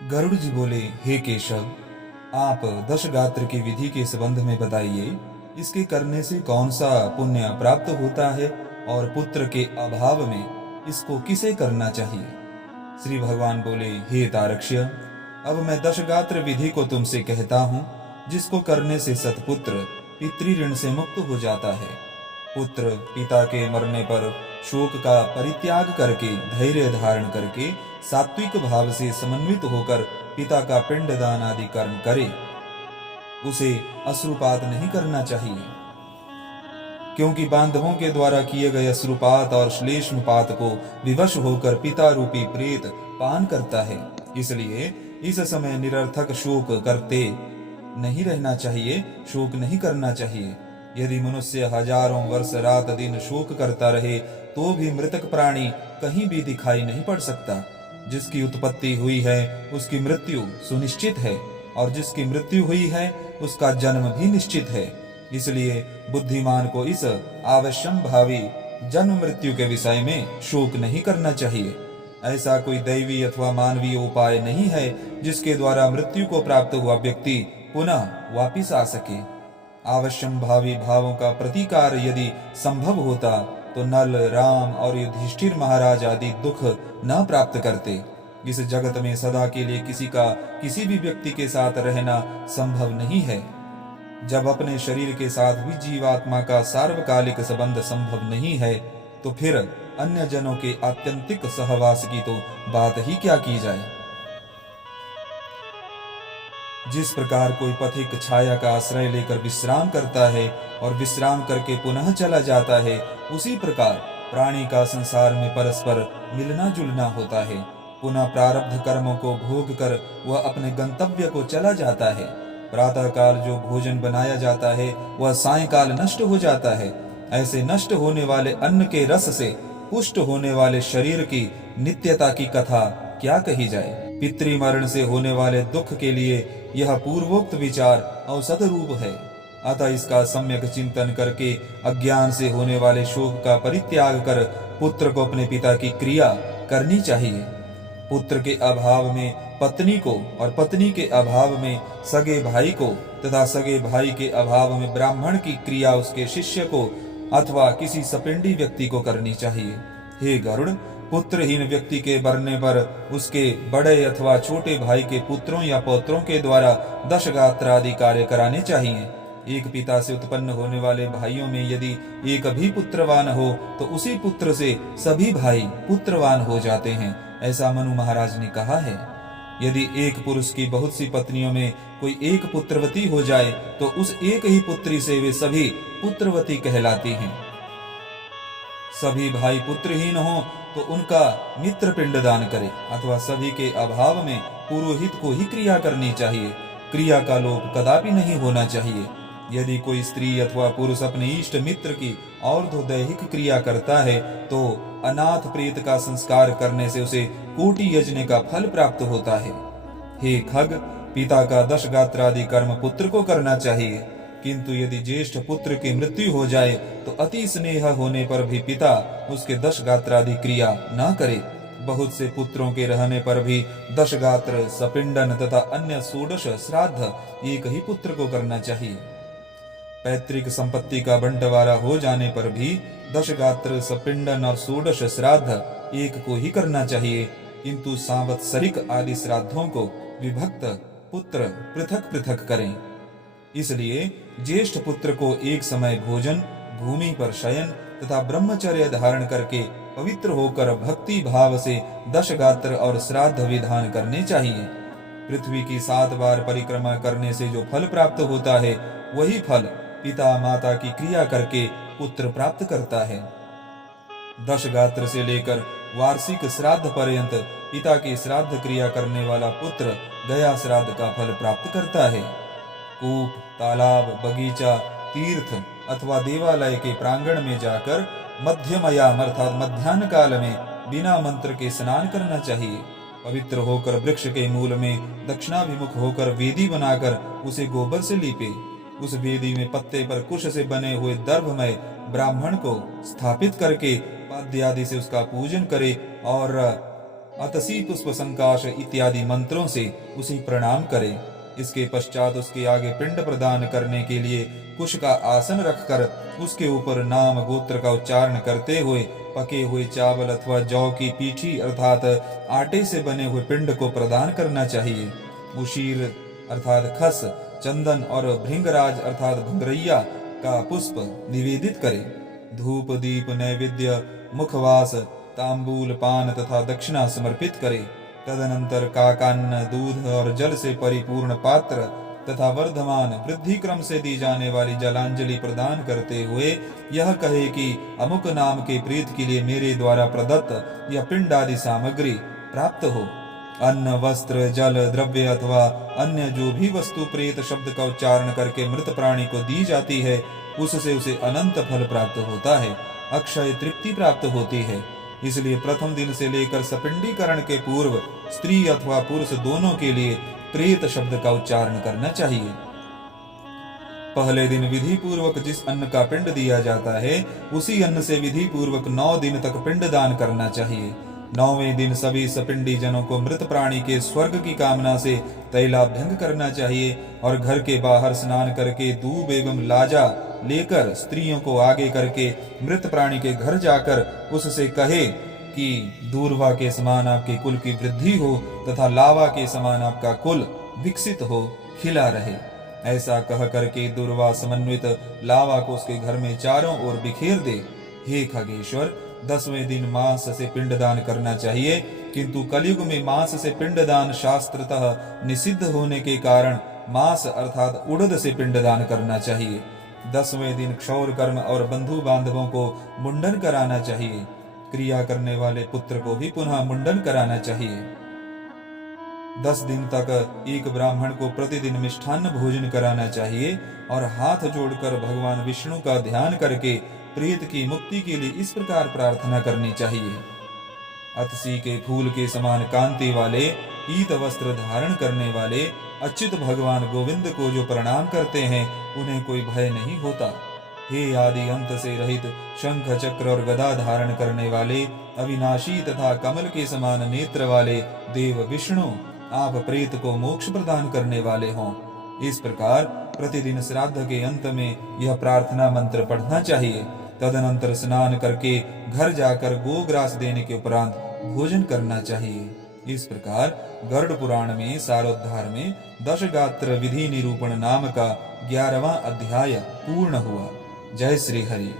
गरुड़ जी बोले, हे केशव, आप दश गात्र की विधि के संबंध में बताइए। इसके करने से कौन सा पुण्य प्राप्त होता है और पुत्र के अभाव में इसको किसे करना चाहिए। श्री भगवान बोले, हे तारक्ष्य, अब मैं दश गात्र विधि को तुमसे कहता हूँ, जिसको करने से सतपुत्र पितृ ऋण से मुक्त हो जाता है। पुत्र पिता के मरने पर शोक का परित्याग करके धैर्य धारण करके सात्विक भाव से समन्वित होकर पिता का पिंडदान आदि कर्म करे। उसे अश्रुपात नहीं करना चाहिए, क्योंकि बांधवों के द्वारा किए गए अश्रुपात और श्लेष्मपात को विवश होकर पिता रूपी प्रेत पान करता है। इसलिए इस समय निरर्थक शोक करते नहीं रहना चाहिए, शोक नहीं करना चाहिए। यदि मनुष्य हजारों वर्ष रात दिन शोक करता रहे तो भी मृतक प्राणी कहीं भी दिखाई नहीं पड़ सकता। जिसकी उत्पत्ति हुई है उसकी मृत्यु सुनिश्चित है, और जिसकी मृत्यु हुई है उसका जन्म भी निश्चित है। इसलिए बुद्धिमान को इस आवश्यम भावी जन्म मृत्यु के विषय में शोक नहीं करना चाहिए। ऐसा कोई दैवी अथवा मानवीय उपाय नहीं है जिसके द्वारा मृत्यु को प्राप्त हुआ व्यक्ति पुनः वापिस आ सके। आवश्यम भावी भावों का प्रतिकार यदि संभव होता तो नल, राम और युधिष्ठिर महाराज आदि दुख न प्राप्त करते। इस जगत में सदा के लिए किसी का किसी भी व्यक्ति के साथ रहना संभव नहीं है। जब अपने शरीर के साथ भी जीवात्मा का सार्वकालिक संबंध संभव नहीं है तो फिर अन्य जनों के आत्यंतिक सहवास की तो बात ही क्या की जाए। जिस प्रकार कोई पथिक छाया का आश्रय लेकर विश्राम करता है और विश्राम करके पुनः चला जाता है, उसी प्रकार प्राणी का संसार में परस्पर मिलना जुलना होता है। पुनः प्रारब्ध कर्मों को भोग कर वह अपने गंतव्य को चला जाता है। प्रातः काल जो भोजन बनाया जाता है वह सायंकाल नष्ट हो जाता है। ऐसे नष्ट होने वाले अन्न के रस से पुष्ट होने वाले शरीर की नित्यता की कथा क्या कही जाए। पितृमरण से होने वाले दुख के लिए यह पूर्वोक्त विचार औसत रूप है। अतः इसका सम्यक चिंतन करके अज्ञान से होने वाले शोक का परित्याग कर पुत्र को अपने पिता की क्रिया करनी चाहिए। पुत्र के अभाव में पत्नी को और पत्नी के अभाव में सगे भाई को तथा सगे भाई के अभाव में ब्राह्मण की क्रिया उसके शिष्य को अथवा किसी सपिंडी व्यक्ति को करनी चाहिए। हे गरुड़, पुत्रहीन व्यक्ति के मरने पर उसके बड़े अथवा छोटे भाई के पुत्रों या पौत्रों के द्वारा दश गात्र आदि कार्य कराने चाहिए। एक पिता से उत्पन्न होने वाले भाइयों में यदि एक भी पुत्रवान हो तो उसी पुत्र से सभी भाई पुत्रवान हो जाते हैं, ऐसा मनु महाराज ने कहा है। यदि एक पुरुष की बहुत सी पत्नियों में कोई एक पुत्रवती हो जाए तो उस एक ही पुत्री से वे सभी पुत्रवती कहलाती हैं। सभी भाई पुत्रहीन हो तो उनका मित्र पिंडदान करे, अथवा सभी के अभाव में पुरोहित को ही क्रिया करनी चाहिए। क्रिया का लोप कदापि नहीं होना चाहिए। यदि कोई स्त्री अथवा पुरुष अपने इष्ट मित्र की और्ध्वदैहिक क्रिया करता है तो अनाथ प्रेत का संस्कार करने से उसे कोटि यज्ञ का फल प्राप्त होता है। हे खग, पिता का दश गात्र आदि कर्म पुत्र को करना चाहिए, किंतु यदि ज्येष्ठ पुत्र की मृत्यु हो जाए तो अति स्नेह होने पर भी पिता उसके दश गात्र आदि क्रिया न करे। बहुत से पुत्रों के रहने पर भी दश गात्र, सपिंडन तथा अन्य षोडश श्राद्ध एक ही पुत्र को करना चाहिए। पैतृक संपत्ति का बंटवारा हो जाने पर भी दश गात्र, सपिंडन और षोडश श्राद्ध एक को ही करना चाहिए, किंतु सांवत्सरिक आदि श्राद्धों को विभक्त पुत्र पृथक पृथक करें। इसलिए ज्येष्ठ पुत्र को एक समय भोजन, भूमि पर शयन तथा ब्रह्मचर्य धारण करके पवित्र होकर भक्ति भाव से दश गात्र और श्राद्ध विधान करने चाहिए। पृथ्वी की 7 बार परिक्रमा करने से जो फल प्राप्त होता है वही फल पिता माता की क्रिया करके पुत्र प्राप्त करता है। दश गात्र से लेकर वार्षिक श्राद्ध पर्यंत पिता की श्राद्ध क्रिया करने वाला पुत्र गया श्राद्ध का फल प्राप्त करता है। कूप, तालाब, बगीचा, तीर्थ अथवा देवालय के प्रांगण में जाकर मध्यमयाम अर्थात मध्याह्न काल में बिना मंत्र के स्नान करना चाहिए। पवित्र होकर वृक्ष के मूल में दक्षिणाभिमुख होकर वेदी बनाकर उसे गोबर से लीपे। उस वेदी में पत्ते पर कुश से बने हुए दर्भमय ब्राह्मण को स्थापित करके पाद्य आदि से उसका पूजन करे और अतसी पुष्प संकाश इत्यादि मंत्रों से उसे प्रणाम करे। इसके पश्चात उसके आगे पिंड प्रदान करने के लिए कुश का आसन रखकर उसके ऊपर नाम गोत्र का उच्चारण करते हुए पके हुए चावल अथवा जौ की पीठी अर्थात आटे से बने हुए पिंड को प्रदान करना चाहिए। उशीर अर्थात खस, चंदन और भृंगराज अर्थात भंगरैया का पुष्प निवेदित करे। धूप दीप नैवेद्य मुखवास तांबूल पान तथा दक्षिणा समर्पित करे। तदनंतर काकान्न दूध और जल से परिपूर्ण पात्र तथा वर्धमान वृद्धि क्रम से दी जाने वाली जलांजलि प्रदान करते हुए यह कहे कि अमुक नाम के प्रीत के लिए मेरे द्वारा प्रदत्त यह पिंड आदि सामग्री प्राप्त हो। अन्न वस्त्र जल द्रव्य अथवा अन्य जो भी वस्तु प्रेत शब्द का उच्चारण करके मृत प्राणी को दी जाती है उससे उसे अनंत फल प्राप्त होता है, अक्षय तृप्ति प्राप्त होती है। इसलिए प्रथम दिन से लेकर सपिंडीकरण के पूर्व स्त्री अथवा पुरुष दोनों के लिए प्रेत शब्द का उच्चारण करना चाहिए। पहले दिन विधि पूर्वक जिस अन्न का पिंड दिया जाता है उसी अन्न से विधि पूर्वक 9 दिन तक पिंड दान करना चाहिए। 9वें दिन सभी सपिंडी जनों को मृत प्राणी के स्वर्ग की कामना से तैलाभ्यंग करना चाहिए और घर के बाहर स्नान करके दूब एवं लाजा लेकर स्त्रियों को आगे करके मृत प्राणी के घर जाकर उससे कहे कि दूर्वा के समान आपके कुल की वृद्धि हो तथा लावा के समान आपका कुल विकसित हो, खिला रहे। ऐसा कह करके दूर्वा समन्वित लावा को उसके घर में चारों ओर बिखेर दे। हे खगेश्वर, 10वें दिन मांस से पिंडदान करना चाहिए, किंतु कलयुग में मांस से पिंडदान शास्त्रतः निषिद्ध होने के कारण मांस अर्थात उड़द से पिंडदान करना चाहिए। 10वें दिन क्षौर कर्म और बंधु बांधवों को मुंडन कराना चाहिए। क्रिया करने वाले पुत्र को भी पुनः मुंडन कराना चाहिए। 10 दिन तक एक ब्राह्मण को प्रतिदिन मिष्ठान्न भोजन कराना चाहिए और हाथ जोड़कर भगवान विष्णु का ध्यान करके प्रेत की मुक्ति के लिए इस प्रकार प्रार्थना करनी चाहिए। अतसी के फूल के समान कांति वाले पीत वस्त्र धारण करने वाले अच्युत भगवान गोविंद को जो प्रणाम करते हैं उन्हें कोई भय नहीं होता। हे आदि अंत से रहित शंख चक्र और गदा धारण करने वाले अविनाशी तथा कमल के समान नेत्र वाले देव विष्णु, आप प्रेत को मोक्ष प्रदान करने वाले हों। इस प्रकार प्रतिदिन श्राद्ध के अंत में यह प्रार्थना मंत्र पढ़ना चाहिए। तदनंतर स्नान करके घर जाकर गोग्रास देने के उपरांत भोजन करना चाहिए। इस प्रकार गरुड़ पुराण में सारोद्धार में 10 गात्र विधि निरूपण नाम का 11वां अध्याय पूर्ण हुआ। जय श्री हरि।